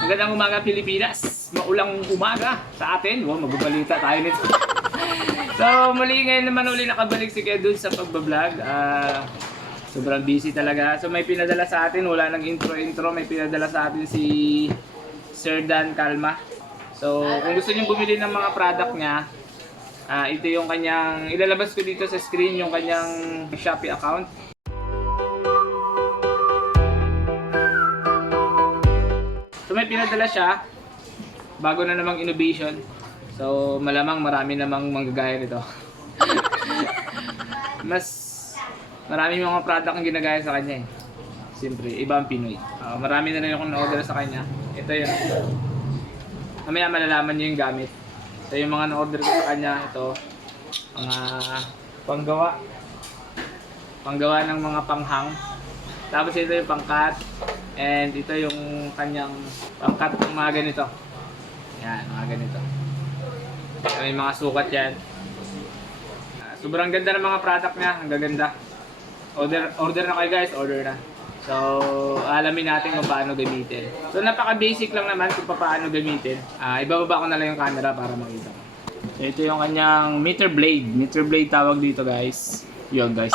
Magandang umaga Pilipinas. Maulang umaga sa atin. Wow, magbabalita tayo nito. So muli ngayon naman uli nakabalik si Kedun sa pagbablog. Sobrang busy talaga. So may pinadala sa atin, wala nang intro. May pinadala sa atin si Sir Dan Calma. So kung gusto niyo bumili ng mga product niya, ito yung kanyang, ilalabas ko dito sa screen yung kanyang Shopee account. So may pinadala siya, bago na namang innovation. So malamang marami namang manggagaya nito. Mas marami mga product ang ginagaya sa kanya eh. Siyempre, iba ang Pinoy. Marami na rin akong na-order sa kanya. Ito yun. Mamaya malalaman niyo yung gamit. So yung mga na-order ko sa kanya, ito mga panggawa ng mga panghang. Tapos ito yung pangkat. And ito yung kanyang pangkat ng mga ganito. Yan, mga ganito. May mga sukat yan. Sobrang ganda ng mga product niya. Ang gaganda. Order na kayo guys, order na. So, alamin natin kung paano gamitin. So, napaka-basic lang naman kung paano gamitin. Ibababa ko na lang yung camera para makita ko. So, ito yung kanyang meter blade. Meter blade tawag dito guys. Yun guys.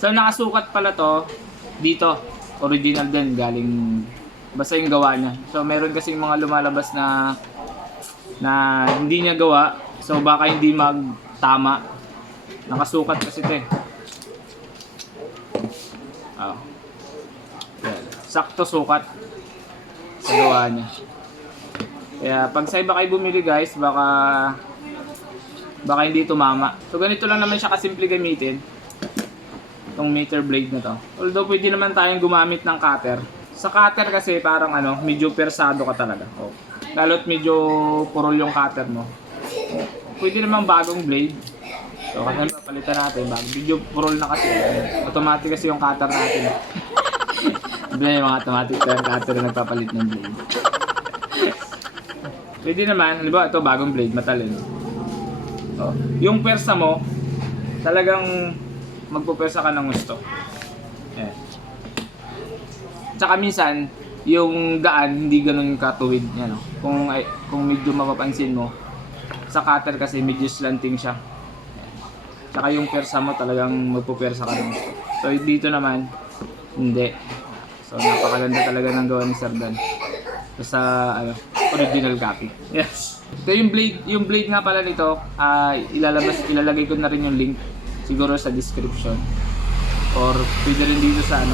So, nakasukat pala to dito. Original din, galing basta yung gawa niya. So meron kasi mga lumalabas na hindi niya gawa. So baka hindi magtama. Nakasukat kasi ito eh. Sakto sukat sa gawa niya. Kaya pag sa iba kayo bumili guys, baka hindi tumama. So ganito lang naman siya kasimple gamitin. Itong meter blade na to. Although pwede naman tayong gumamit ng cutter. Sa cutter kasi parang medyo persado ka talaga. Lalo't medyo purol yung cutter mo. Pwede naman bagong blade. So kasi papalitan natin. Medyo purol na kasi. Automatic kasi yung cutter natin. Yung mga automatic yung cutter na nagpapalit ng blade. Pwede naman. Halimbawa ito bagong blade. Matalin. So, yung persa mo talagang magpupersa ka ng gusto. Ayan. Tsaka minsan, yung daan hindi ganun katuwid. Yan, no? Kung medyo mapapansin mo, sa cutter kasi medyo slanting siya. Ayan. Tsaka yung persa mo talagang magpupersa ka ng gusto. So dito naman, hindi. So napakaganda talaga ng gawa ni Sir Dan. Sa original copy. Yes. Ito yung blade nga pala nito, ilalagay ko na rin yung link siguro sa description or pwede rin dito sa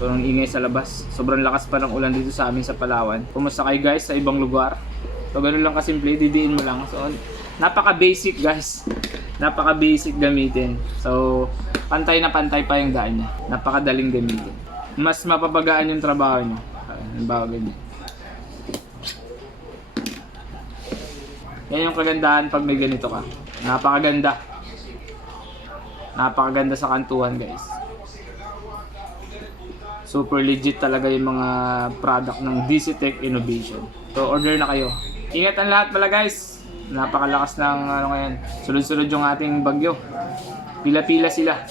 so ang ingay sa labas, sobrang lakas pa ng ulan dito sa amin sa Palawan. Kumusta kayo guys sa ibang lugar? So ganun lang kasimple, didiin mo lang. So napaka basic guys, napaka basic gamitin. So pantay na pantay pa yung daan niya, napakadaling gamitin, mas mapapagaan yung trabaho niyo. Halimbawa ganyan. Yan yung kagandahan pag may ganito ka, napakaganda sa kantuhan guys. Super legit talaga yung mga product ng DC Tech Innovation. So order na kayo. Ingat ang lahat pala guys. Napakalakas ng ngayon. Sunod-sunod yung ating bagyo. Pila-pila sila.